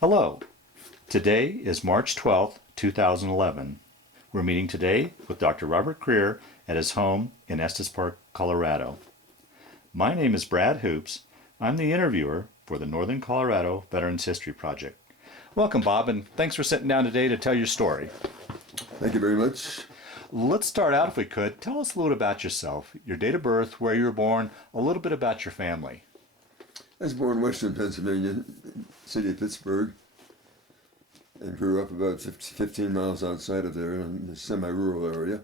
Hello. Today is March 12th, 2011. We're meeting today with Dr. Robert Krear at his home in Estes Park, Colorado. My name is Brad Hoops. I'm the interviewer for the Northern Colorado Veterans History Project. Welcome, Bob, and thanks for sitting down today to tell your story. Thank you very much. Let's start out, if we could. Tell us a little about yourself, your date of birth, where you were born, a little bit about your family. I was born in western Pennsylvania, city of Pittsburgh, and grew up about 15 miles outside of there in a semi-rural area,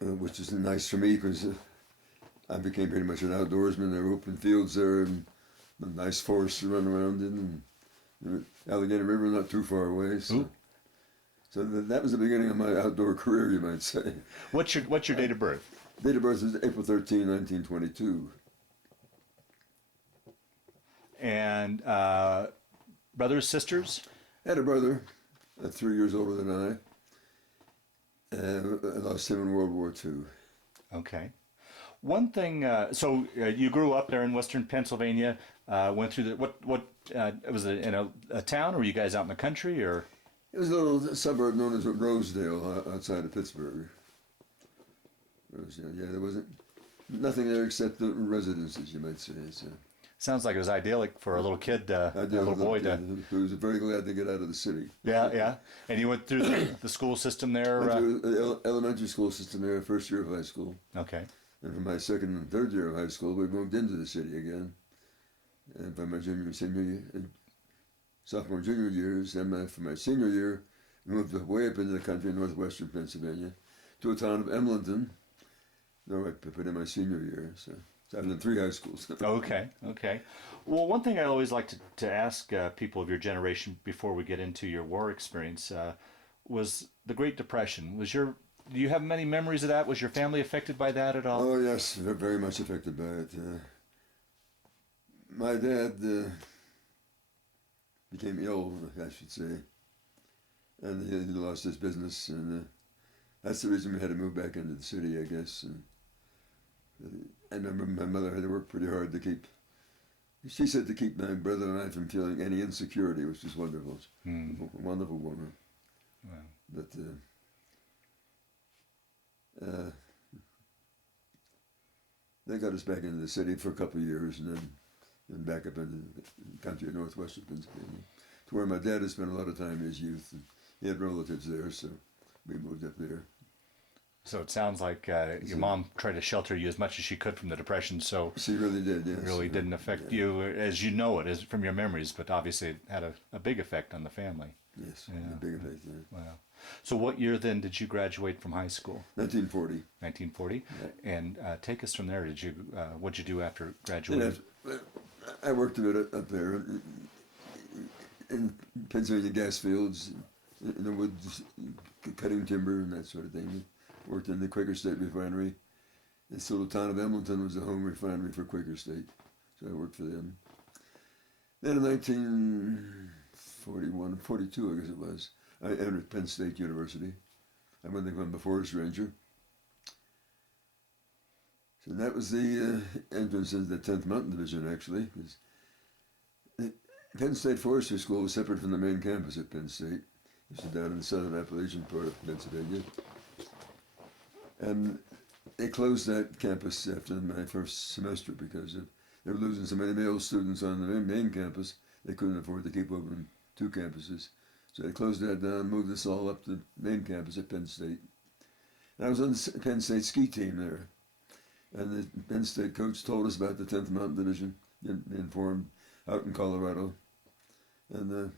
which is nice for me because I became pretty much an outdoorsman. There were open fields there and a nice forest to run around in, and the Allegheny River not too far away. So that was the beginning of my outdoor career, you might say. What's your date of birth? Date of birth is April 13, 1922. And brothers, sisters? I had a brother, 3 years older than I. I lost him in World War II. Okay. One thing, you grew up there in western Pennsylvania, went through what was it in a town, or were you guys out in the country, or? It was a little suburb known as Rosedale outside of Pittsburgh. Rosedale, yeah, there wasn't nothing there except the residences, you might say. So. Sounds like it was idyllic for a little kid, a little boy. Who was very glad to get out of the city. Yeah, yeah. And you went through the school system there? Went through the elementary school system there, first year of high school. Okay. And from my second and third year of high school, we moved into the city again. And by my sophomore, junior years, then for my senior year, we moved way up into the country, northwestern Pennsylvania, to a town of Emlenton. No, I put in my senior year, so I've done 3 high schools. Okay. Well, one thing I always like to ask people of your generation before we get into your war experience was the Great Depression. Do you have many memories of that? Was your family affected by that at all? Oh, yes, very much affected by it. My dad became ill, I should say, and he lost his business, and that's the reason we had to move back into the city, I guess. And I remember my mother had to work pretty hard she said to keep my brother and I from feeling any insecurity, which was wonderful. A wonderful woman. Wow. But they got us back into the city for a couple of years, and then back up into the country of northwestern Pennsylvania, to where my dad had spent a lot of time in his youth, and he had relatives there, so we moved up there. So it sounds like your mom tried to shelter you as much as she could from the Depression, so she really did, yes. It really didn't affect you as you know it, as from your memories, but obviously it had a big effect on the family. Yes, yeah. A big effect, yeah. Wow. So what year then did you graduate from high school? 1940. 1940? Yeah. And take us from there. What'd you do after graduating? I worked a bit up there in Pennsylvania gas fields, in the woods, cutting timber and that sort of thing. Worked in the Quaker State refinery. This little town of Emlenton was a home refinery for Quaker State, so I worked for them. Then in 1941, 42, I guess it was, I entered Penn State University. I went to the Forest Ranger. So that was the entrance into the 10th Mountain Division, actually. Because Penn State Forestry School was separate from the main campus at Penn State, which is down in the southern Appalachian part of Pennsylvania. And they closed that campus after my first semester because they were losing so many male students on the main campus, they couldn't afford to keep open 2 campuses. So they closed that down, moved us all up to the main campus at Penn State. And I was on the Penn State ski team there. And the Penn State coach told us about the 10th Mountain Division, informed out in Colorado. And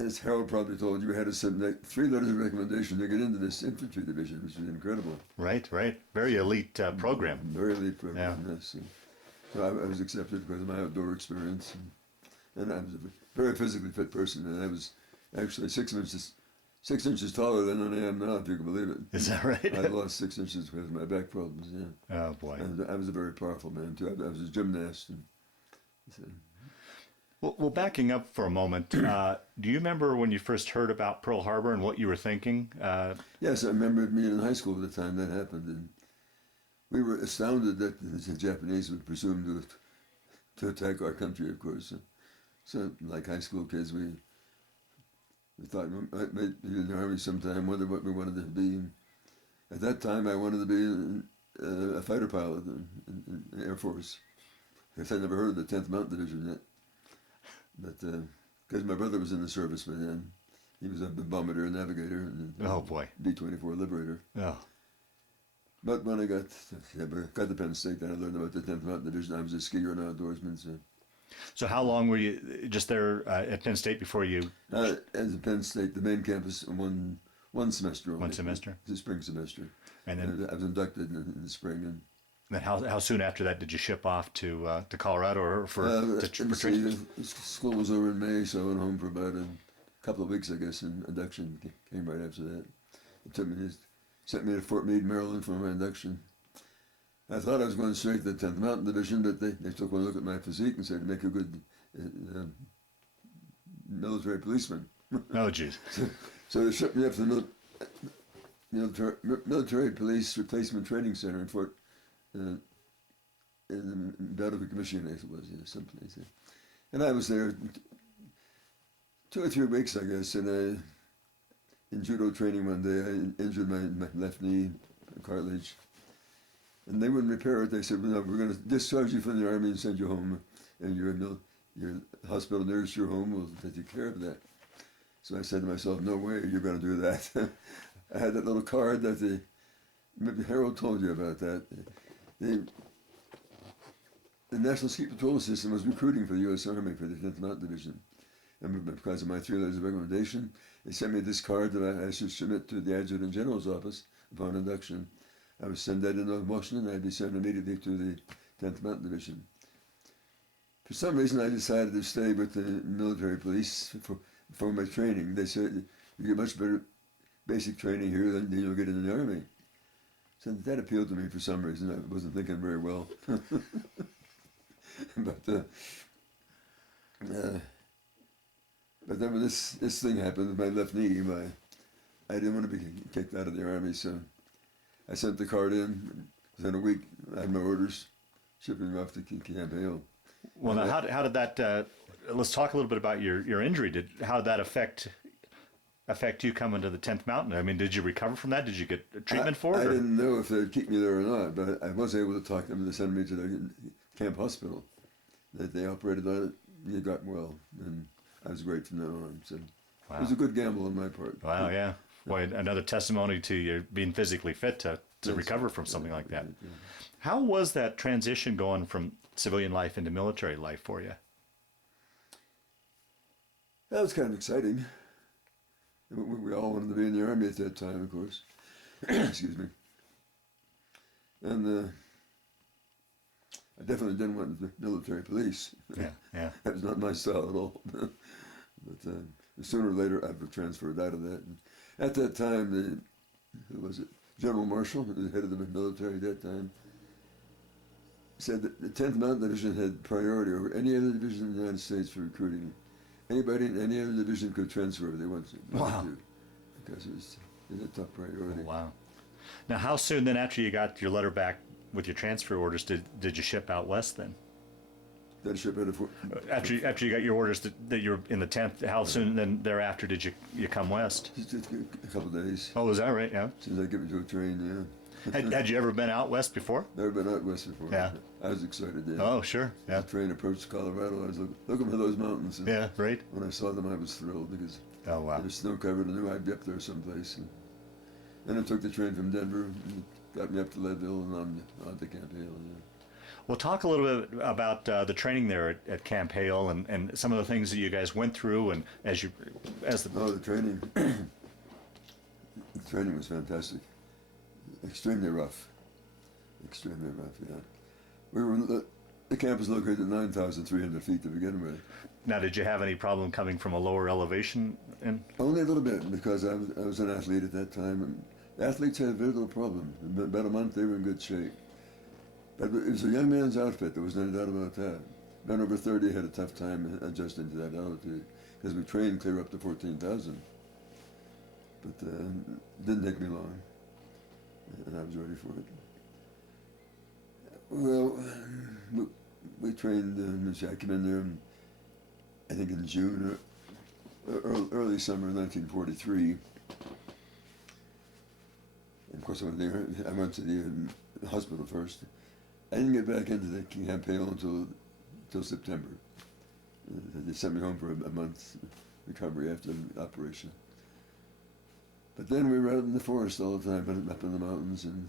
as Harold probably told you, we had to send 3 letters of recommendation to get into this infantry division, which was incredible. Right. Very elite program. Very elite program, yeah. Yes. So I was accepted because of my outdoor experience. And I was a very physically fit person, and I was actually 6 inches taller than I am now, if you can believe it. Is that right? I lost 6 inches because of my back problems, yeah. Oh, boy. And I was a very powerful man, too. I was a gymnast. Well, backing up for a moment, do you remember when you first heard about Pearl Harbor and what you were thinking? Yes, I remember being in high school at the time that happened. And we were astounded that the Japanese would presume to to attack our country, of course. So, like high school kids, we thought we might be in the Army sometime, wondered what we wanted to be. At that time, I wanted to be a fighter pilot in the Air Force. I'd never heard of the 10th Mountain Division yet. But because my brother was in the service by then, he was a bombardier navigator and Oh boy. B-24 Liberator. Oh. But when I got to Penn State, then I learned about the 10th Mountain Division. I was a skier and outdoorsman. So how long were you just there at Penn State before you? As a Penn State, the main campus, one semester only. One semester? The spring semester. And then I was inducted in the spring. And then how soon after that did you ship off to Colorado or for training? School was over in May, so I went home for about a couple of weeks, I guess, and induction came right after that. Sent me to Fort Meade, Maryland for my induction. I thought I was going straight to the 10th Mountain Division, but they took one look at my physique and said to make a good military policeman. Oh, geez. So they shipped me up to the military police replacement training center in Fort in Battle Creek, Michigan, I suppose, someplace. And I was there 2 or 3 weeks, I guess, and in judo training one day, I injured my left knee cartilage. And they wouldn't repair it. They said, well, no, we're going to discharge you from the Army and send you home. And your hospital nearest your home will take care of that. So I said to myself, no way, you're going to do that. I had that little card that maybe Harold told you about that. The National Ski Patrol System was recruiting for the U.S. Army for the 10th Mountain Division. And because of my 3 letters of recommendation, they sent me this card that I should submit to the Adjutant General's office upon induction. I would send that into Washington, and I'd be sent immediately to the 10th Mountain Division. For some reason, I decided to stay with the military police for my training. They said, you get much better basic training here than you'll get in the Army. So that appealed to me for some reason. I wasn't thinking very well. But then when this thing happened with my left knee, I didn't want to be kicked out of the Army, so I sent the card in. Within a week, I had my orders, shipping me off to Camp Hale. Well, now, how did that? Let's talk a little bit about your injury. How did that affect you coming to the 10th Mountain? I mean, did you recover from that? Did you get treatment for it? I didn't know if they'd keep me there or not, but I was able to talk to them to send me to the camp hospital. That they operated on it, it got well, and I was great from then on. So wow. It was a good gamble on my part. Wow, yeah. Boy, another testimony to you being physically fit to recover from something like that. Yeah. How was that transition going from civilian life into military life for you? That was kind of exciting. We all wanted to be in the Army at that time, of course. Excuse me. And I definitely didn't want the military police. Yeah. That was not my style at all. But sooner or later, I was transferred out of that. And at that time, who was it? General Marshall, the head of the military at that time, said that the 10th Mountain Division had priority over any other division in the United States for recruiting. Anybody in any other division could transfer if they wanted to, because it was a top priority. Oh, wow. Now, how soon then after you got your letter back with your transfer orders did you ship out west then? That ship had after you got your orders that you were in the 10th, how soon then thereafter did you come west? Just a couple of days. Oh, was that right? Yeah. As soon as I get me to a train, yeah. Had you ever been out west before? Never been out west before. Yeah. I was excited, yeah. Oh, sure. Yeah. The train approached Colorado. I was looking for those mountains. And yeah, right. When I saw them, I was thrilled because oh, wow. they were snow covered. I knew I'd be up there someplace. And then I took the train from Denver, and got me up to Leadville, and on to Camp Hale. Yeah. Well, talk a little bit about the training there at Camp Hale and some of the things that you guys went through, and the training. The training was fantastic. Extremely rough. Extremely rough, yeah. The camp was located at 9,300 feet to begin with. Now, did you have any problem coming from a lower elevation? Only a little bit, because I was an athlete at that time, and athletes had very little problem. In about a month, they were in good shape. But it was a young man's outfit, there was no doubt about that. Men over 30 had a tough time adjusting to that altitude, because we trained clear up to 14,000. But it didn't take me long, and I was ready for it. Well, we trained, I came in there, I think in June, or early summer of 1943. And of course, I went to the hospital first. I didn't get back into the Camp Hale until September. They sent me home for a month recovery after the operation. But then we were out in the forest all the time, up in the mountains, and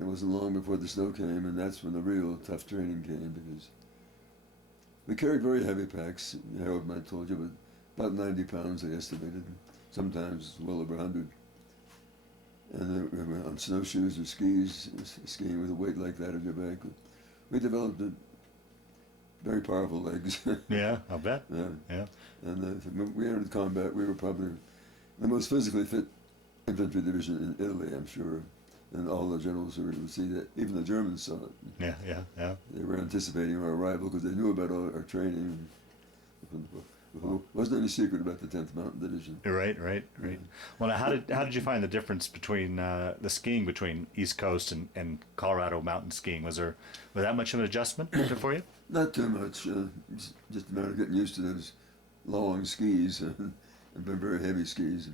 it wasn't long before the snow came, and that's when the real tough training came, because we carried very heavy packs. Harold might have told you, but about 90 pounds, I estimated. Sometimes well over 100. And we were on snowshoes or skis, skiing with a weight like that on your back. We developed very powerful legs. Yeah, I'll bet. Yeah. And when we entered combat, we were probably the most physically fit infantry division in Italy, I'm sure. And all the generals were able to see that. Even the Germans saw it. Yeah. They were anticipating our arrival because they knew about all our training. Wasn't any secret about the 10th Mountain Division. Right. Yeah. Well, now, how did you find the difference between the skiing between East Coast and Colorado mountain skiing? Was that much of an adjustment for you? Not too much. Just a matter of getting used to those long skis and very heavy skis.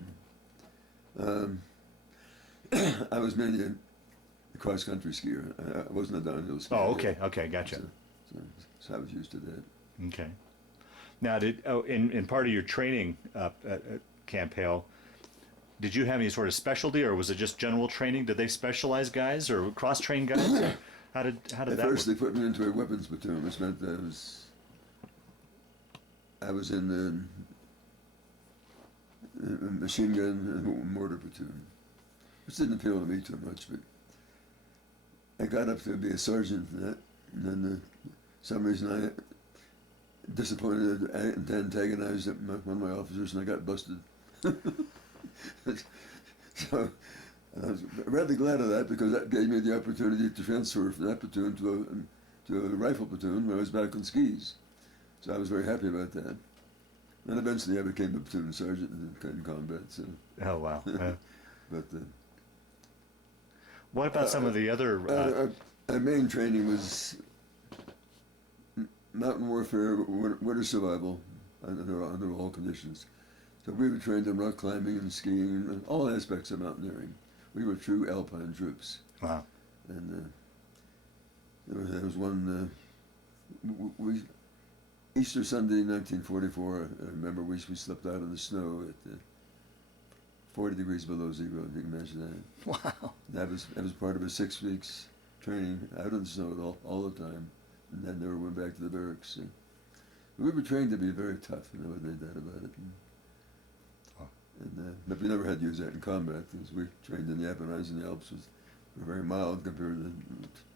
I was mainly a cross-country skier. I wasn't a downhill skier. Oh, okay, gotcha. So I was used to that. Okay. Now, in part of your training at Camp Hale, did you have any sort of specialty, or was it just general training? Did they specialize guys or cross-train guys? Or how did that work? At first, they put me into a weapons platoon, which meant that I was in a machine gun and mortar platoon, which didn't appeal to me too much. But I got up to be a sergeant in that, and then some reason I disappointed and antagonized one of my officers, and I got busted. So I was rather glad of that, because that gave me the opportunity to transfer from that platoon to a rifle platoon where I was back on skis. So I was very happy about that. And eventually I became a platoon sergeant in combat. So. Oh, wow. But what about some of the other... Our main training was mountain warfare, winter survival under all conditions. So we were trained in rock climbing and skiing and all aspects of mountaineering. We were true alpine troops. Wow. And there was one, Easter Sunday, 1944, I remember we slept out in the snow at 40 degrees below zero, if you can imagine that. Wow. That was part of a 6 weeks training out in the snow all the time, and then never went back to the barracks. And we were trained to be very tough, no doubt about it. But we never had to use that in combat, because we trained in the Apennines and the Alps were very mild compared to the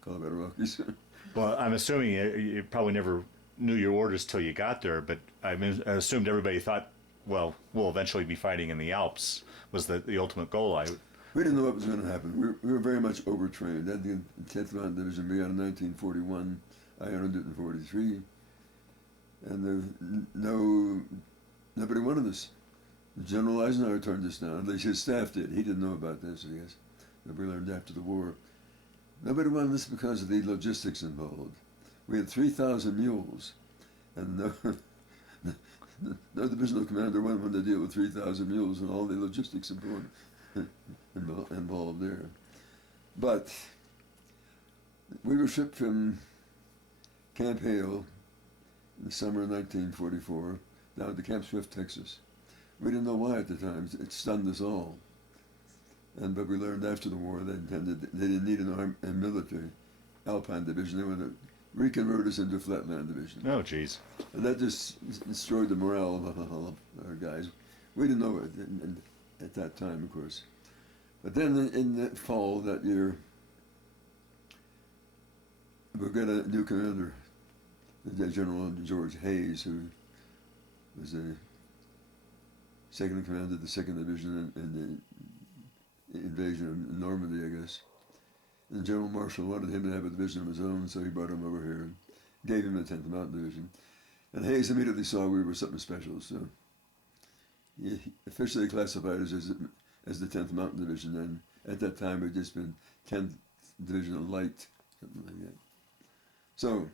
Colorado Rockies. Well, I'm assuming you probably never knew your orders till you got there, but I assumed everybody thought, well, we'll eventually be fighting in the Alps was the ultimate goal. We didn't know what was going to happen. We were very much overtrained. I think the 10th Mountain Division began in 1941. I entered it in 43. And nobody wanted us. General Eisenhower turned us down. At least his staff did. He didn't know about this, I guess. But we learned after the war. Nobody wanted us because of the logistics involved. We had 3,000 mules, and no divisional commander wanted to deal with 3,000 mules and all the logistics involved there. But we were shipped from Camp Hale in the summer of 1944 down to Camp Swift, Texas. We didn't know why at the time. It stunned us all. But we learned after the war they didn't need a military Alpine division. They wanted to reconvert us into a flatland division. Oh, geez. And that just destroyed the morale of our guys. We didn't know it at that time, of course. But then in the fall that year, we got a new commander, General George Hayes, who was a second in command of the 2nd Division in the invasion of Normandy, I guess. And General Marshall wanted him to have a division of his own, so he brought him over here and gave him the 10th Mountain Division. And Hayes immediately saw we were something special, so he officially classified us as the 10th Mountain Division, and at that time we'd just been 10th Division Light, something like that. So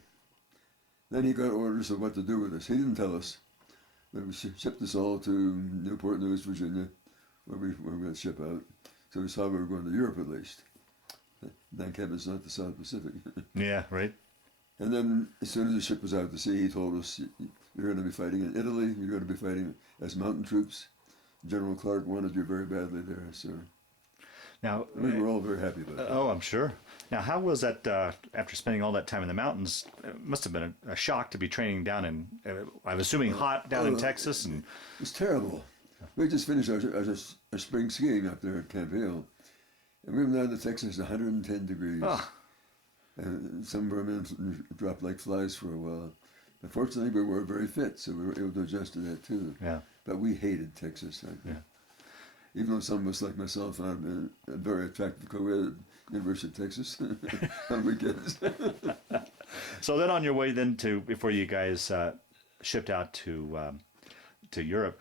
Then he got orders of what to do with us. He didn't tell us. But we shipped us all to Newport News, Virginia, where we were going to ship out. So we saw we were going to Europe at least. Thank heavens, not the South Pacific. Yeah, right. And then as soon as the ship was out to sea, he told us, you're going to be fighting in Italy, you're going to be fighting as mountain troops. General Clark wanted you very badly there, so Now, we were all very happy about that. oh, I'm sure. Now, how was that after spending all that time in the mountains? It must have been a shock to be training down in, I'm assuming, hot down in Texas. And It was terrible. We just finished our spring skiing up there at Camp Hale. And we went down to Texas, 110 degrees. Oh. And some of our men dropped like flies for a while. But fortunately, we were very fit, so we were able to adjust to that too. Yeah. But we hated Texas. Yeah. Even though some of us, like myself, found a very attractive co-ed at University of Texas on weekends. So then, on your way then to before you guys shipped out to Europe,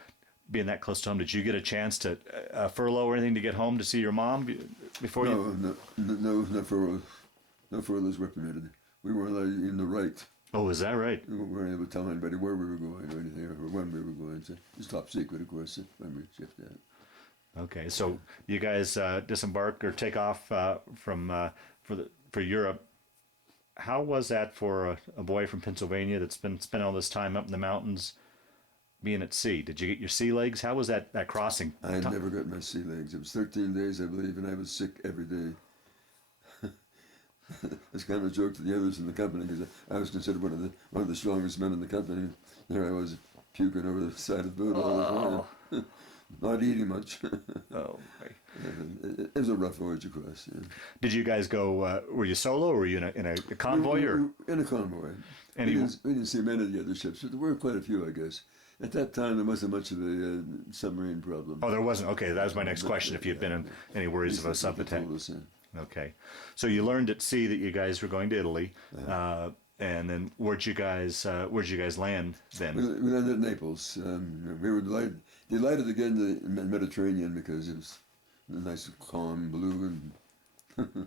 being that close to home, did you get a chance to furlough or anything to get home to see your mom before you? No furloughs. No furloughs were permitted. We weren't allowed in the right. Oh, is that right? We weren't able to tell anybody where we were going or anything, or when we were going. So it was top secret, of course, when we shipped out. Okay, so you guys disembark or take off for Europe. How was that for a boy from Pennsylvania that's been spent all this time up in the mountains, being at sea? Did you get your sea legs? How was that crossing? I never got my sea legs. It was 13 days, I believe, and I was sick every day. It's kind of a joke to the others in the company because I was considered one of the strongest men in the company. There I was puking over the side of the boat all the time. Not eating much. Oh, right. It was a rough voyage across. Yeah. Did you guys go? Were you solo, or were you in a convoy, or we were in a convoy? And we didn't see many of the other ships, but there were quite a few, I guess. At that time, there wasn't much of a submarine problem. Oh, there wasn't. Okay, that was my next question. If you'd been in any worries of a sub attack. Okay, so you learned at sea that you guys were going to Italy, and then where'd you guys land then? We landed at Naples. We were delighted to get in the Mediterranean because it was nice, calm, blue, and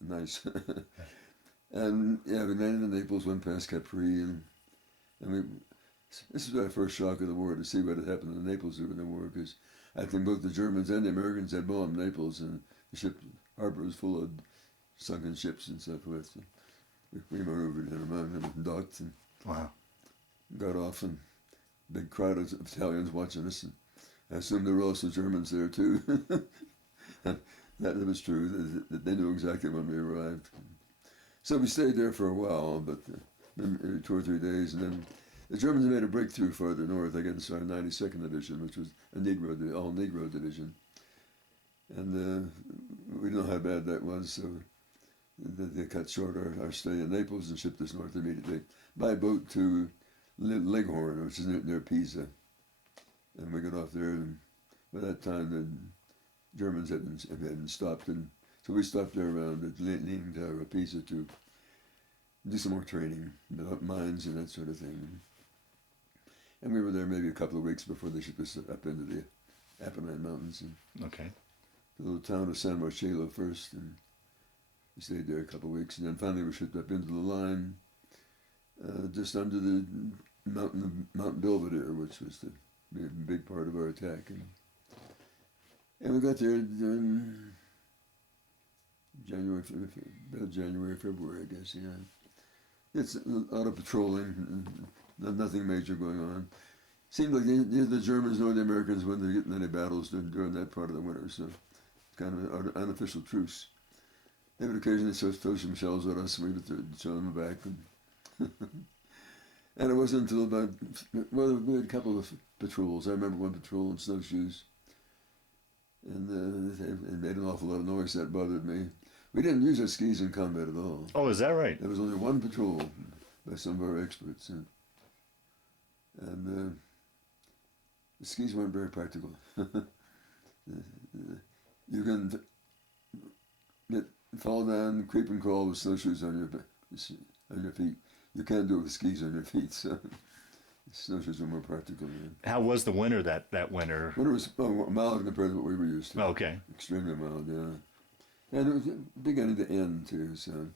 nice. And yeah, we landed in Naples, went past Capri, and this was our first shock of the war to see what had happened in Naples during the war, because I think both the Germans and the Americans had bombed Naples, and the harbor was full of sunken ships and so forth. So we maneuvered in among them and docked and Wow. got off, and big crowd of Italians watching us, and I assumed there were also Germans there too. And that was true. They knew exactly when we arrived. So we stayed there for a while, but 2 or 3 days, and then the Germans made a breakthrough farther north against our 92nd Division, which was a all-Negro division. And we know how bad that was, so they cut short our stay in Naples and shipped us north immediately by boat to Leghorn, which is near Pisa. And we got off there, and by that time the Germans hadn't stopped, and so we stopped there around the Leaning Tower of Pisa to do some more training about mines and that sort of thing. And we were there maybe a couple of weeks before they shipped us up into the Apennine Mountains. And Okay. the little town of San Marcello first, and we stayed there a couple of weeks, and then finally we shipped up into the line, just under the Mount Belvedere, which was the big part of our attack. And we got there in January, February, I guess, yeah. It's a lot of patrolling, nothing major going on. Seemed like neither the Germans nor the Americans when they're getting any battles during that part of the winter, so it's kind of an unofficial truce. They would occasionally throw some shells at us, and we would show them back. And it wasn't until we had a couple of patrols. I remember one patrol in snowshoes, and it made an awful lot of noise. That bothered me. We didn't use our skis in combat at all. Oh, is that right? There was only one patrol by some of our experts, and the skis weren't very practical. You can fall down, creep and crawl with snowshoes on your feet. You can't do it with skis on your feet, so snowshoes are more practical. Yeah. How was the winter that winter? Winter was mild compared to what we were used to. Okay. Extremely mild, yeah. And it was beginning to end too, so.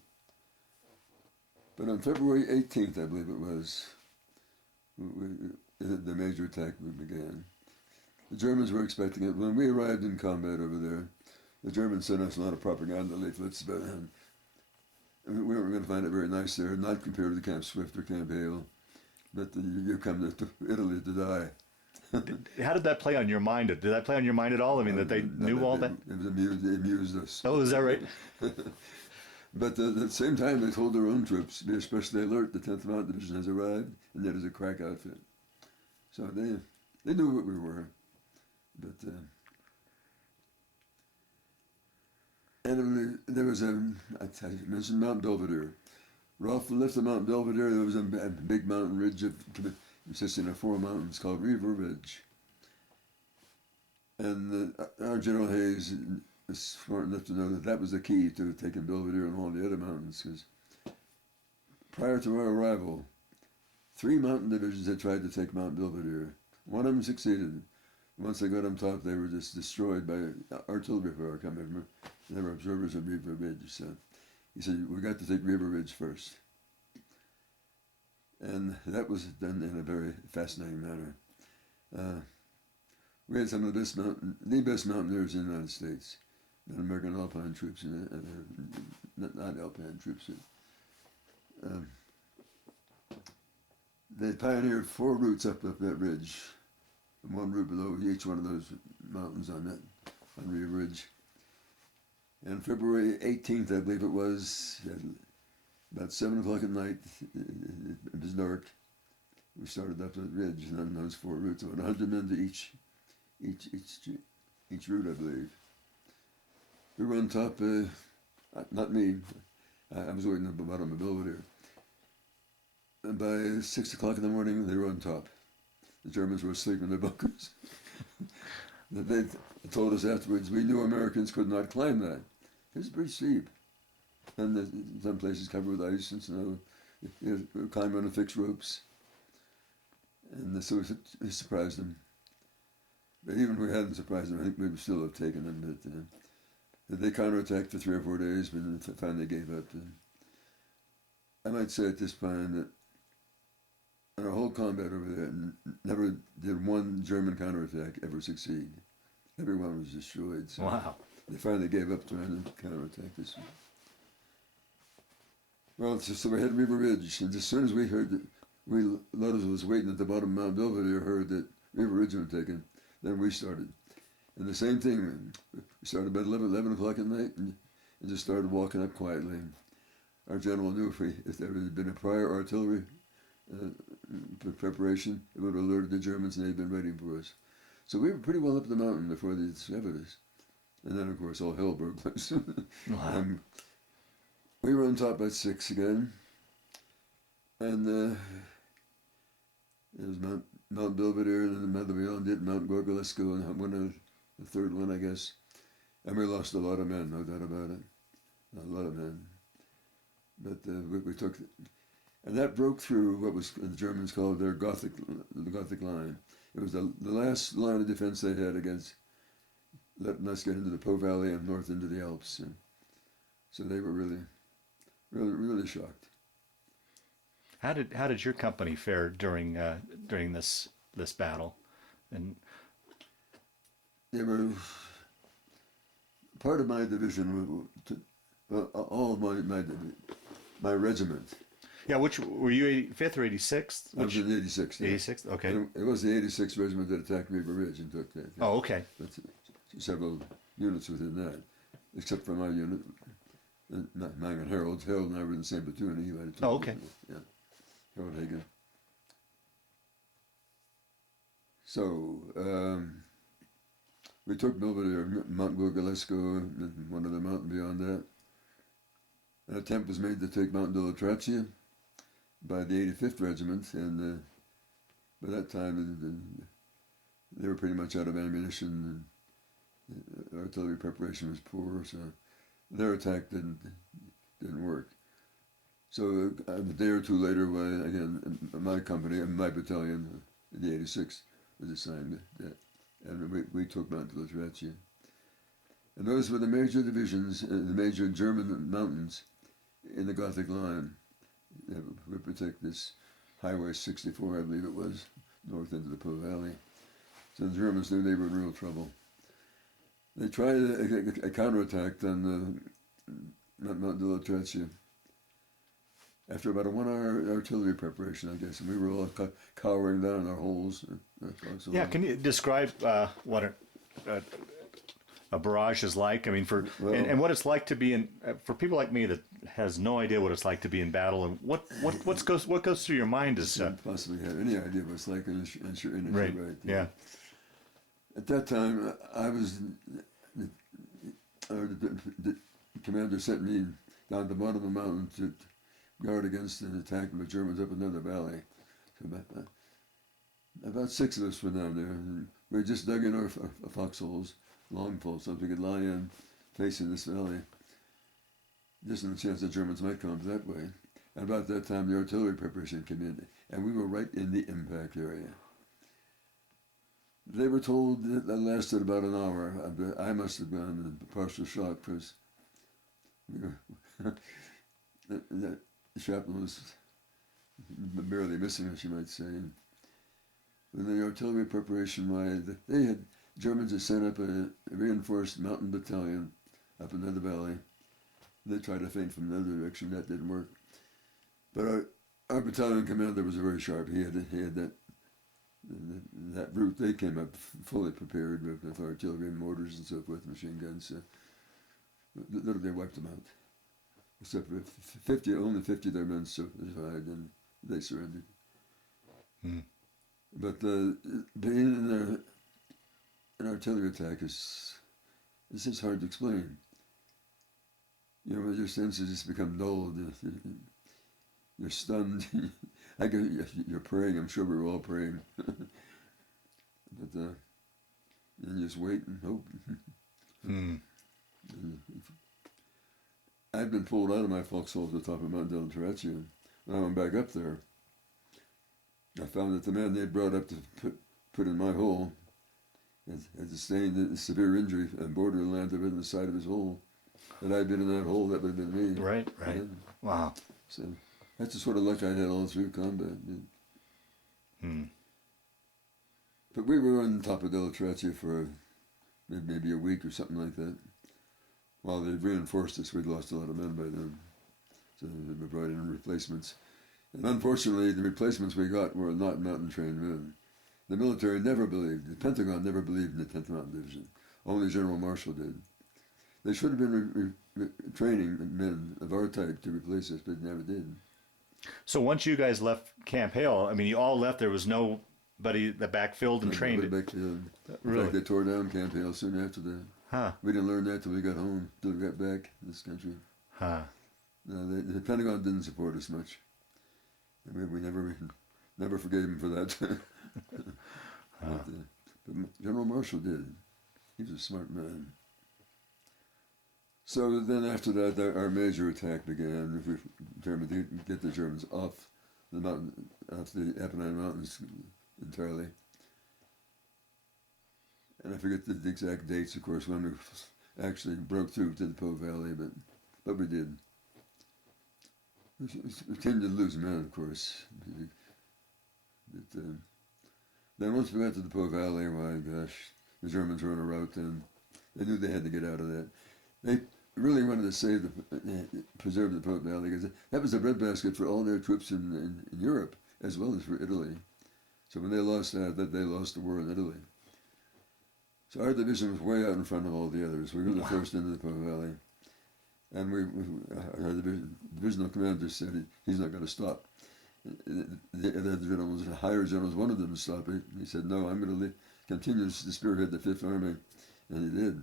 But on February 18th, I believe it was, the major attack began. The Germans were expecting it. When we arrived in combat over there, the Germans sent us a lot of propaganda leaflets about it. We weren't going to find it very nice there, not compared to Camp Swift or Camp Hale, but you come to Italy to die. How did that play on your mind? Did that play on your mind at all? I mean, that they knew all that? It amused us. Oh, is that right? But at the same time, they told their own troops, be especially alert, the 10th Mountain Division has arrived, and that is a crack outfit. So they knew what we were. But and there was I mentioned Mount Belvedere. Off the lift of Mount Belvedere, there was a big mountain ridge consisting of 4 mountains called River Ridge. And our General Hayes was smart enough to know that that was the key to taking Belvedere and all the other mountains, because prior to our arrival, 3 mountain divisions had tried to take Mount Belvedere. One of them succeeded. Once they got on top, they were just destroyed by artillery fire coming from. They were observers of River Ridge. So he said, "We got to take River Ridge first." And that was done in a very fascinating manner. We had some of the best mountaineers in the United States, the American Alpine troops, not Alpine troops. They pioneered 4 routes up that ridge, and 1 route below each one of those mountains on River Ridge. And February 18th, I believe it was, about 7 o'clock at night, it was dark. We started up the ridge and on those 4 routes, about 100 men to each route, I believe. We were on top, not me, I was waiting at the bottom of Belvedere. And by 6 o'clock in the morning, they were on top. The Germans were asleep in their bunkers. They told us afterwards, we knew Americans could not climb that. It was pretty steep. And some places covered with ice and snow. You climb on the fixed ropes. And so we surprised them. But even if we hadn't surprised them, I think we would still have taken them. But they counterattacked for 3 or 4 days, but then finally gave up. I might say at this point that in our whole combat over there, never did 1 German counterattack ever succeed. Everyone was destroyed. So Wow. They finally gave up trying to counterattack this one. Well, so we had River Ridge, and as soon as we heard that, a lot of us was waiting at the bottom of Mount Belvedere, heard that River Ridge was taken, then we started. And the same thing, we started about 11 o'clock at night and just started walking up quietly. Our general knew if there had been a prior artillery preparation, it would have alerted the Germans and they'd been waiting for us. So we were pretty well up the mountain before they discovered us. And then, of course, all hell broke loose. Wow. We were on top by 6 again. And it was Mount Belvedere, and then another beyond it, Mount Gorgolesco, and the 3rd one, I guess. And we lost a lot of men, no doubt about it. A lot of men. But we took, and that broke through what was the Germans called the Gothic line. It was the last line of defense they had against letting us get into the Po Valley and north into the Alps. And so they were really, really, really shocked. How did your company fare during this battle? And They were part of my division. All of my regiment. yeah, which were you, 85th or 86th? I was in 86th. Yeah. 86th. Okay. And it was the 86th Regiment that attacked River Ridge and took that. Oh, okay. But several units within that, except for my unit. Mine and Harold. Harold and I were in the same platoon. He had Oh, okay. Yeah. Harold Hagen. So, we took Belvedere, Mount Gorgolesco, and one other mountain beyond that. An attempt was made to take Mount della Tracia by the 85th Regiment, and by that time they were pretty much out of ammunition, and artillery preparation was poor, so their attack didn't work. So a day or 2 later, again, my company, my battalion, the 86th, was assigned that, and we took Mount della Tracia. And those were the major divisions, the major German mountains in the Gothic line. we protect this Highway 64, I believe it was, north into the Po Valley. So the Germans knew they were in real trouble. They tried a counterattack on Mount de la Trece. After about a 1 hour artillery preparation, I guess, and we were all cowering down in our holes. Yeah, can you describe what a barrage is like? I mean, and what it's like to be in, for people like me that has no idea what it's like to be in battle, and what goes through your mind is Don't possibly have any idea what it's like unless you're in it. right. Yeah. At that time, I was the commander sent me down the bottom of the mountain to guard against an attack from the Germans up another valley. So about 6 of us were down there, and we just dug in our foxholes, long poles, so we could lie in facing this valley. Just in the chance the Germans might come that way. And about that time, the artillery preparation came in, and we were right in the impact area. They were told that lasted about an hour. I must have gone in partial shock because the shrapnel was barely missing, as you might say. And when the artillery preparation, Germans had sent up a reinforced mountain battalion up another valley. They tried to feint from another direction. That didn't work. But our battalion commander was very sharp. He had that route. They came up fully prepared with artillery and mortars and so forth, machine guns. They wiped them out. Except for only 50 of their men survived, and they surrendered. But being in an artillery attack is just hard to explain. You know, your senses just become dulled. You're stunned. I guess you're praying. I'm sure we were all praying. But you just wait and hope. I'd been pulled out of my foxhole at the top of Mount de la Trece, and when I went back up there, I found that the man they brought up to put in my hole had sustained a severe injury, and borderline to in the side of his hole. Had I been in that hole, that would have been me. Right. Yeah. Wow. So that's the sort of luck I had all through combat. But we were on top of de la Trece for maybe a week or something like that. While they reinforced us, we'd lost a lot of men by then. So they brought in replacements. And unfortunately, the replacements we got were not mountain-trained men. The military never believed, the Pentagon never believed in the 10th Mountain Division. Only General Marshall did. They should have been training men of our type to replace us, but never did. So once you guys left Camp Hale, I mean, you all left. There was nobody that backfilled and trained. In Really? fact, they tore down Camp Hale soon after that. Huh. We didn't learn that till we got home, till we got back in this country. Huh. No, the Pentagon didn't support us much. We never forgave him for that. But General Marshall did. He was a smart man. So then after that, our major attack began. We determined to get the Germans off the mountain, off the Apennine Mountains entirely. And I forget the exact dates, of course, when we actually broke through to the Po Valley, but we did. We tended to lose men, of course. But, then once we got to the Po Valley, my gosh, the Germans were on a route then. They knew they had to get out of that. They really wanted to preserve the Po Valley, because that was the breadbasket for all their troops in Europe, as well as for Italy. So when they lost that, they lost the war in Italy. So our division was way out in front of all the others. We were the first into the Po Valley. And our divisional commander said he's not going to stop. The other generals, the higher generals, wanted them to stop it. He said, no, I'm going to continue to spearhead the Fifth Army. And he did.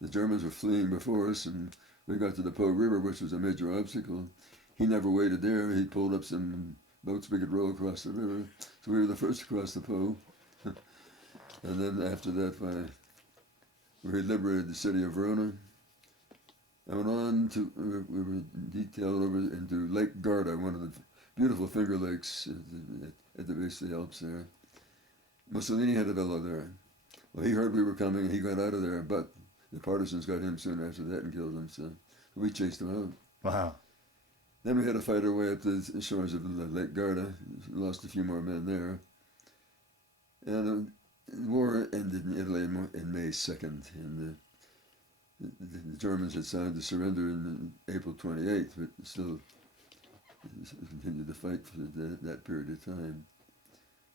The Germans were fleeing before us, and we got to the Po River, which was a major obstacle. He never waited there. He pulled up some boats we could row across the river. So we were the first to cross the Po. And then after that, we liberated the city of Verona. I went on to, we were detailed over into Lake Garda, one of the beautiful finger lakes at the base of the Alps there. Mussolini had a villa there. Well, he heard we were coming, and he got out of there, but the partisans got him soon after that and killed him, so we chased him out. Wow. Then we had a fight our way up the shores of Lake Garda. Lost a few more men there. And the war ended in Italy in May 2nd. And the Germans had signed to surrender in April 28th, but still continued to fight for that period of time.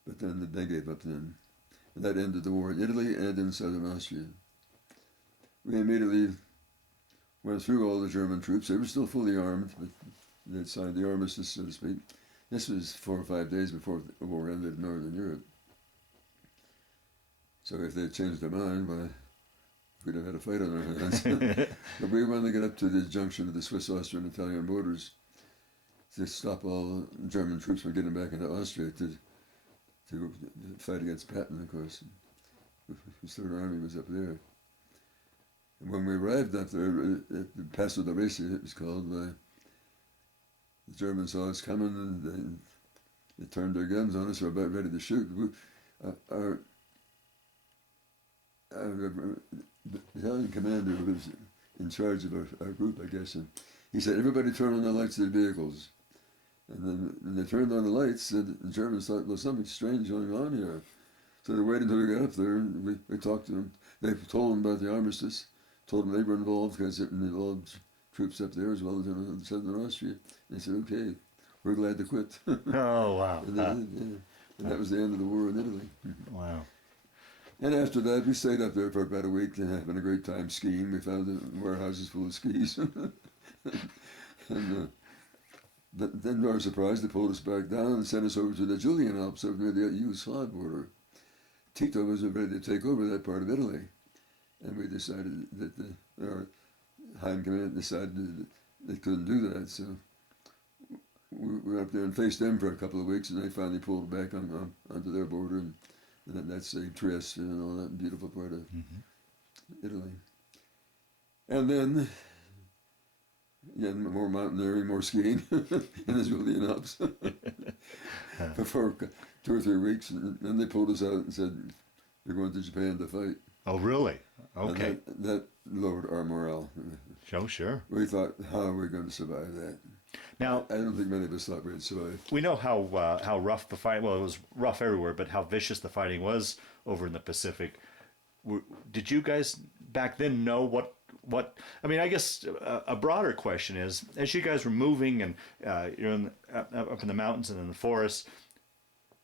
But then they gave up then. And that ended the war in Italy and in southern Austria. We immediately went through all the German troops. They were still fully armed, but they'd signed the armistice, so to speak. This was 4 or 5 days before the war ended in Northern Europe. So if they'd changed their mind, well, we'd have had a fight on our hands. But we wanted to get up to the junction of the Swiss, Austrian, Italian borders to stop all German troops from getting back into Austria to fight against Patton, of course. His Third Army was up there. And when we arrived up there, at the Passo da Resi, it was called, the Germans saw us coming and they turned their guns on us, were about ready to shoot. Our battalion commander was in charge of our group, I guess, and he said, everybody turn on the lights of the vehicles. And then when they turned on the lights, the Germans thought, well, something strange going on here. So they waited until we got up there, and we talked to them. They told them about the armistice, told them they were involved, because it involved troops up there as well as in southern Austria. And they said, okay, we're glad to quit. Oh, wow. And that was the end of the war in Italy. Wow. And after that, we stayed up there for about a week, and having a great time skiing. We found the warehouses full of skis. But then, to our surprise, they pulled us back down and sent us over to the Julian Alps over near the Yugoslav border. Tito was ready to take over that part of Italy. And we decided that our High Command decided that they couldn't do that. So we went up there and faced them for a couple of weeks, and they finally pulled back onto their border. And that's Trieste and all that beautiful part of Italy. And then, again, more mountaineering, more skiing in the Julian Alps for 2 or 3 weeks. And then they pulled us out and said, you're going to Japan to fight. Oh, really? Okay. And that lowered our morale. Oh, sure. We thought, how are we going to survive that? Now, I don't think many of us thought we'd survive. we know how rough the fight. Well, it was rough everywhere, but how vicious the fighting was over in the Pacific. Did you guys back then know what? I mean, I guess a broader question is, as you guys were moving and you're up in the mountains and in the forests,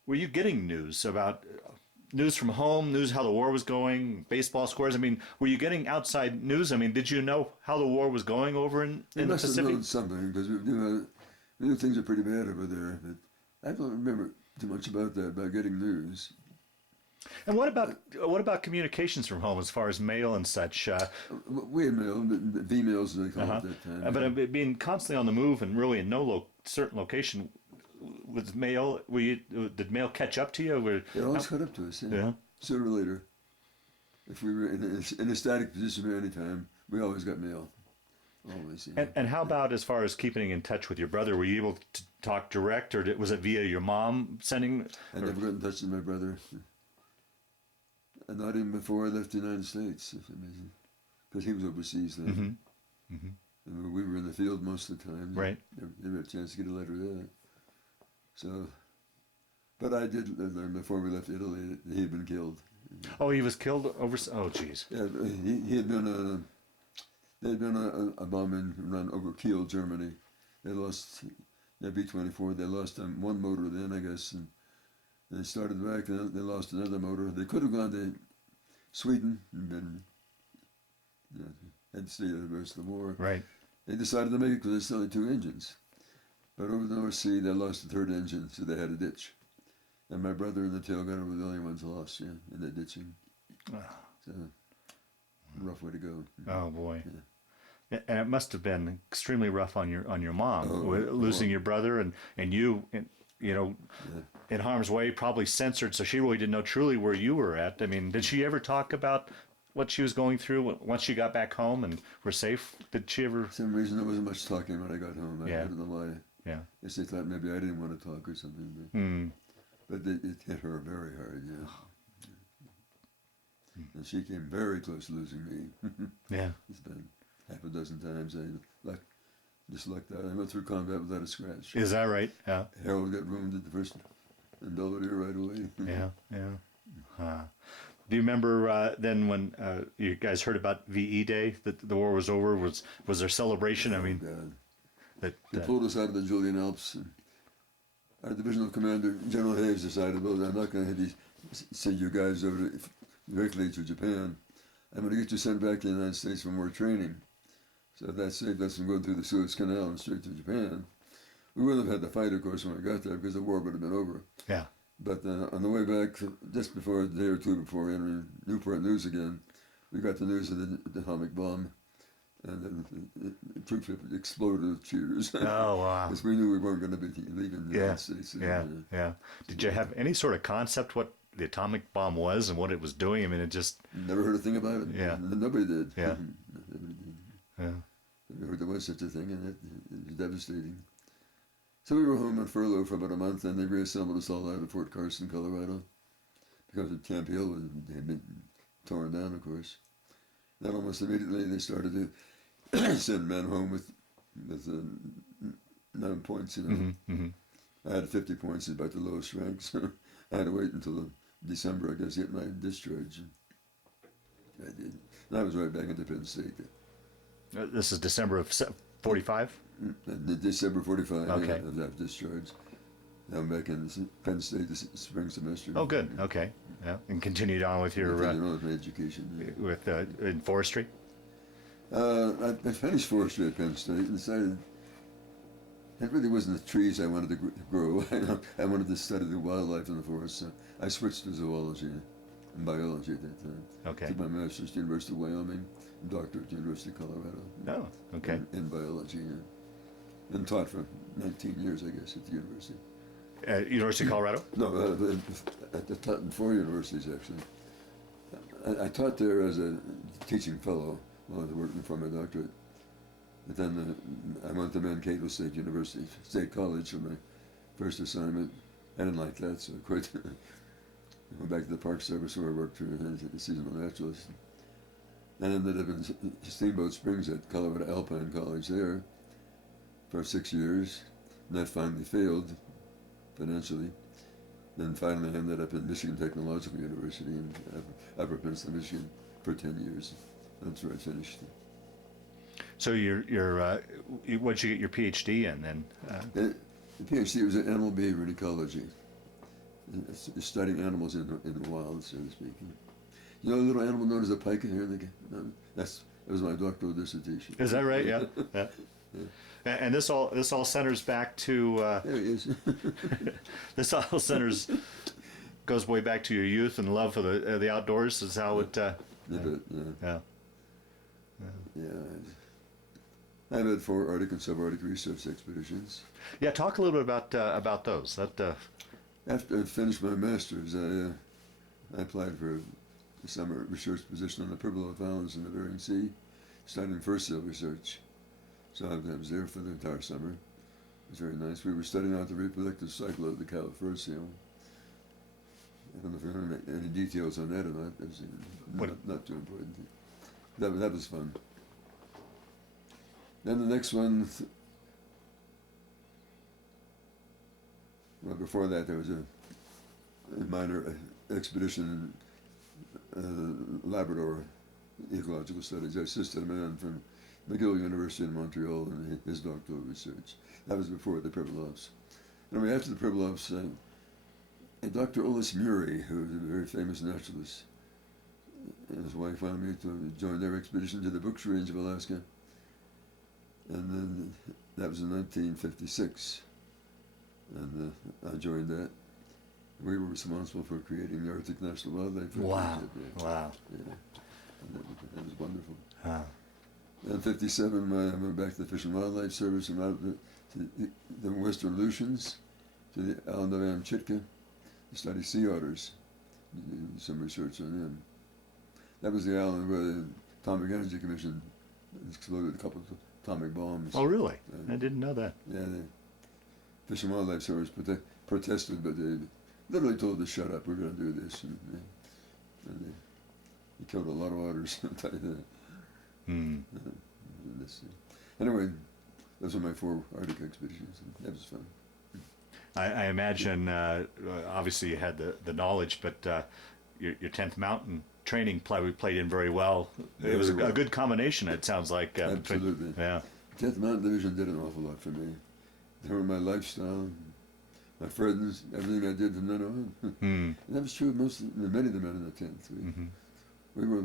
were you getting news about? News from home, news how the war was going, baseball scores. I mean, were you getting outside news? I mean, did you know how the war was going over in the must Pacific? have known something, because we knew things are pretty bad over there. But I don't remember too much about that, about getting news. And what about communications from home, as far as mail and such? We had mail, V-mails they called it at that time. But being constantly on the move and really in no certain location, with mail, did mail catch up to you? It always caught up to us, yeah. Sooner or later. If we were in a static position at any time, we always got mail. Always. Yeah. And how about as far as keeping in touch with your brother? Were you able to talk direct, or was it via your mom sending? I never got in touch with my brother. And not even before I left the United States, because he was overseas then. And we were in the field most of the time. Right. Never had a chance to get a letter there. So, but I did learn before we left Italy that he had been killed. Oh, he was killed overseas? Oh, jeez. Yeah, he had been there had been a bombing run over Kiel, Germany. They lost their B-24. They lost one motor then, I guess, and they started back, and they lost another motor. They could have gone to Sweden and been had to stay there the rest of the war. Right. They decided to make it because there's only 2 engines. But over the North Sea, they lost the 3rd engine, so they had a ditch. And my brother and the tail gunner were the only ones lost, in that ditching. So, rough way to go. Oh boy. Yeah. And it must have been extremely rough on your mom, losing your brother and you, in harm's way, probably censored, so she really didn't know truly where you were at. I mean, did she ever talk about what she was going through once she got back home and were safe? Did she ever? For some reason, there wasn't much talking when I got home. I don't know why. Yeah. I guess they thought maybe I didn't want to talk or something. But it hit her very hard, And she came very close to losing me. Yeah. It's been half a dozen times. just like that. I went through combat without a scratch. Is that right? Yeah. Harold got wounded the first in Belvedere right away. Yeah. Yeah. Do you remember then when you guys heard about VE Day, that the war was over? Was there celebration? I mean, God. that They pulled us out of the Julian Alps. And our divisional commander, General Hayes, decided, well, I'm not going to have you send you guys over directly to Japan. I'm going to get you sent back to the United States for more training. So if that saved us from going through the Suez Canal and straight to Japan, we wouldn't have had to fight, of course, when we got there, because the war would have been over. yeah. But on the way back, just before a day or two before entering Newport News again, we got the news of the atomic bomb, and the troop ship exploded with cheers. Oh wow. Because we knew we weren't going to be leaving the United States. Yeah. Did you have any sort of concept what the atomic bomb was and what it was doing? I mean, it just Never heard a thing about it. Yeah. Nobody did. Yeah. Nobody did. yeah. I heard there was such a thing, and it was devastating. So we were home on furlough for about a month, and they reassembled us all out of Fort Carson, Colorado, because of Camp Hale had been torn down, of course. Then almost immediately they started to send men home with 9 points. You know, I had 50 points, about the lowest rank, so I had to wait until December, I guess, to get my discharge. I did. And I was right back into Penn State. This is December of 45? December 45, Okay. yeah, of that discharge. Now I'm back in Penn State this spring semester. Oh, good. Okay. Yeah. And continued on with your Continued on with my education. with in forestry. I finished forestry at Penn State and decided it really wasn't the trees I wanted to grow. I wanted to study the wildlife in the forest, so I switched to zoology and biology at that time. Okay. Took my master's at the University of Wyoming, and doctorate at the University of Colorado. Oh, okay. In biology, yeah. And taught for 19 years, I guess, at the university. University of Colorado? No, I taught in 4 universities, actually. I taught there as a teaching fellow while I was working for my doctorate. But then I went to Mankato State University, State College for my first assignment. I didn't like that, so I quit. I went back to the Park Service where I worked as a seasonal naturalist. And ended up in Steamboat Springs at Colorado Alpine College there for 6 years. And that finally failed financially. Then finally I ended up in Michigan Technological University in Upper Peninsula, Michigan for 10 years. That's where I finished. So what'd you get your PhD in then? The PhD was in animal behavior and ecology. It's studying animals in the wild, so to speak. You know a little animal known as a pike here? That was my doctoral dissertation. Is that right? Yeah. Yeah. And this all centers back to. There he is. This all goes way back to your youth and love for the outdoors. Is how it. Yeah. I've had 4 Arctic and subarctic research expeditions. Yeah, talk a little bit about those. After I finished my master's, I applied for a summer research position on the Pribilof Islands in the Bering Sea, studying fur seal research. So I was there for the entire summer. It was very nice. We were studying out the reproductive cycle of the cow fur seal. I don't know if you want any details on that or not. That was not too important. That was fun. Then the next one, well, before that there was a minor expedition in Labrador ecological studies. I assisted a man from McGill University in Montreal in his doctoral research. That was before the Pribilofs. Anyway, after the Pribilofs, Dr. Olis Murie, who was a very famous naturalist, and his wife wanted me to join their expedition to the Brooks Range of Alaska. And then that was in 1956. And I joined that. We were responsible for creating the Arctic National Wildlife Refuge. Wow. Wow. Yeah. And that was wonderful. Wow. In 57, I went back to the Fish and Wildlife Service and out to the Western Aleutians, to the island of Amchitka, to study sea otters, do some research on them. That was the island where the Atomic Energy Commission exploded a couple of atomic bombs. Oh, really? I didn't know that. Yeah, the Fish and Wildlife Service protested, but they literally told us, shut up, we're going to do this. And they killed a lot of otters, I'll tell you that. Hmm. Anyway, those were my 4 Arctic expeditions. And that was fun. I imagine, obviously you had the knowledge, but your 10th Mountain training probably played in very well. It was a good combination, it sounds like. Absolutely. Yeah. 10th Mountain Division did an awful lot for me. They were my lifestyle, my friends, everything I did from then on. And that was true of many of the men in the 10th. We were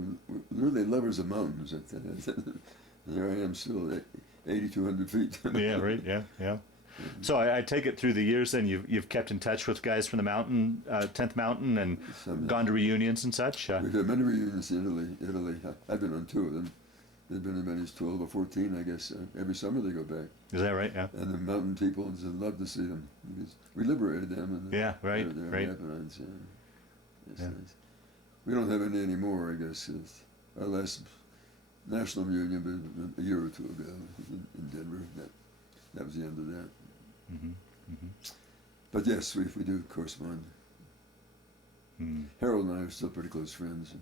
literally lovers of mountains. And there I am still at 8,200 feet. Yeah, right, yeah. So I take it through the years then you've kept in touch with guys from the mountain, 10th Mountain, and gone to reunions and such? We've had many reunions in Italy. I've been on 2 of them. They've been as many as 12 or 14, I guess. Every summer they go back. Is that right? Yeah. And the mountain people just love to see them. Because we liberated them. And yeah, right, they're right. Apennines, It's nice. We don't have any anymore, I guess. Our last national reunion was a year or 2 ago in Denver. That was the end of that. But yes, we do correspond. Harold and I are still pretty close friends.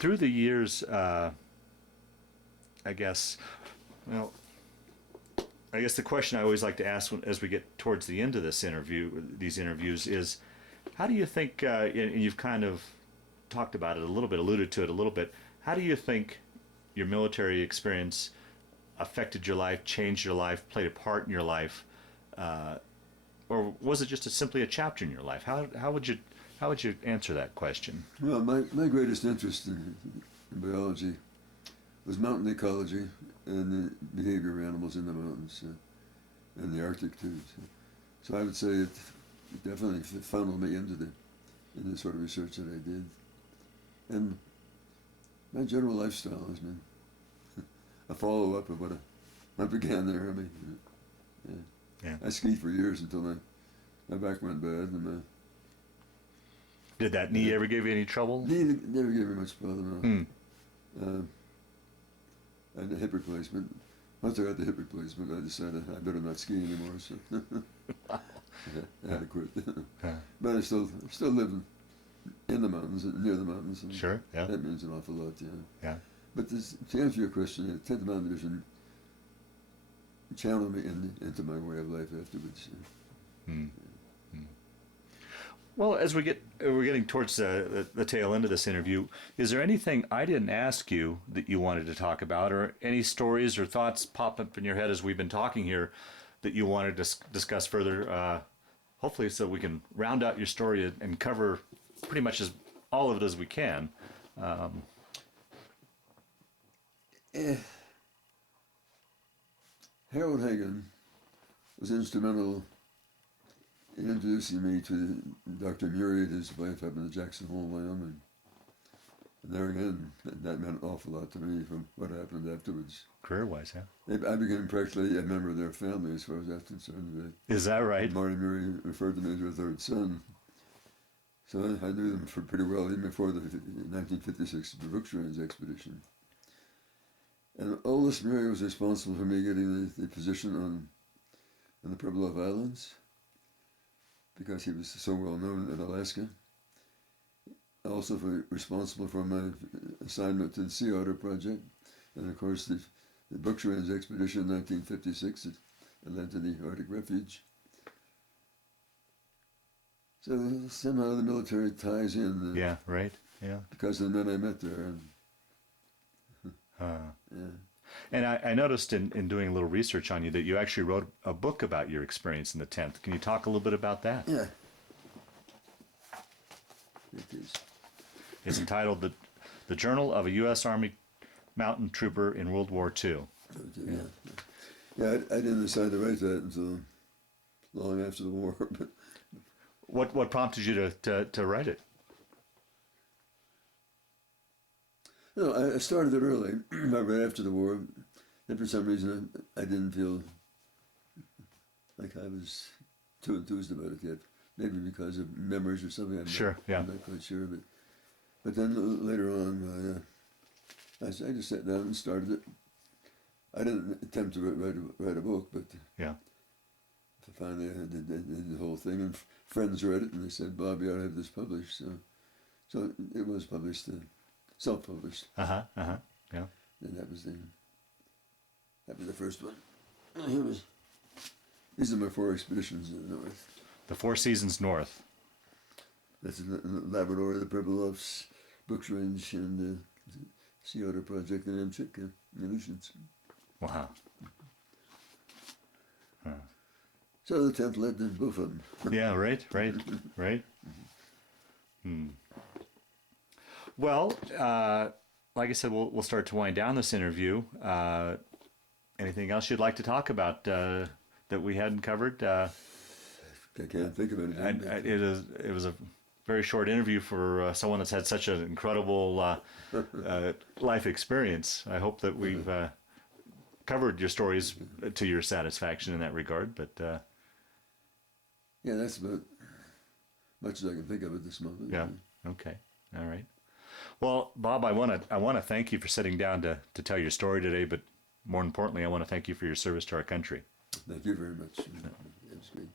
Through the years, I guess the question I always like to ask as we get towards the end of these interviews is, how do you think, and you've kind of talked about it a little bit, alluded to it a little bit, how do you think your military experience affected your life, changed your life, played a part in your life, or was it just simply a chapter in your life? How would you answer that question? Well, my greatest interest in biology was mountain ecology and the behavior of animals in the mountains and the Arctic too. So I would say it definitely funneled me into the sort of research that I did. And my general lifestyle has been a follow-up of what I began there. I mean, Yeah. I skied for years until my back went bad. And Did that knee ever give you any trouble? knee never gave me much bother. I had a hip replacement. Once I got the hip replacement, I decided I better not ski anymore. So I had to quit. But I still live in the mountains, near the mountains. And Sure, yeah. That means an awful lot, Yeah. But to answer your question, the 10th Mountain Division channeled me into my way of life afterwards. Well, as we're getting towards the tail end of this interview, is there anything I didn't ask you that you wanted to talk about, or any stories or thoughts pop up in your head as we've been talking here that you wanted to discuss further? Hopefully, so we can round out your story and cover pretty much all of it as we can. Harold Hagen was instrumental in introducing me to Dr. Murie and his wife up in the Jackson Hole, Wyoming. And there again, that meant an awful lot to me from what happened afterwards. Career-wise, yeah. I became practically a member of their family as far as that's concerned. Is that right? Marty Murie referred to me as her 3rd son. So I knew them for pretty well even before the 1956 Brooks Range expedition. And Oldest Murie was responsible for me getting the position on the Pribilof Islands, because he was so well known in Alaska. Also responsible for my assignment to the Sea Otter Project, and of course the Brooks Range expedition in 1956 that led to the Arctic Refuge. So somehow the military ties in. Yeah, right, yeah. Because of the men I met there. Yeah. And I noticed in doing a little research on you that you actually wrote a book about your experience in the 10th. Can you talk a little bit about that? Yeah. It is. It's entitled The Journal of a U.S. Army Mountain Trooper in World War II. Yeah, I didn't decide to write that until long after the war. But What prompted you to write it? no, I started it early, right after the war. And for some reason, I didn't feel like I was too enthused about it yet. Maybe because of memories or something. I'm not quite sure. But then later on, I just sat down and started it. I didn't attempt to write a book, but Yeah. finally I did the whole thing, and friends read it, and they said, "Bob, you ought to have this published." So it was published, self-published. Yeah. And that was the. That was the first one. These are my 4 expeditions in the north. The Four Seasons North. That's in Labrador, the Pribilofs, Brooks Range, and the Sea Otter Project in Amchitka, in the Aleutians. Wow. So the tent led to both of them. Yeah, right. Well, like I said, we'll start to wind down this interview. Anything else you'd like to talk about that we hadn't covered? I can't think of anything. It was a very short interview for someone that's had such an incredible life experience. I hope that we've covered your stories to your satisfaction in that regard. But yeah, that's about much as I can think of at this moment. yeah. Okay. All right. Well, Bob, I want to thank you for sitting down to tell your story today. But more importantly, I want to thank you for your service to our country. Thank you very much. It was great.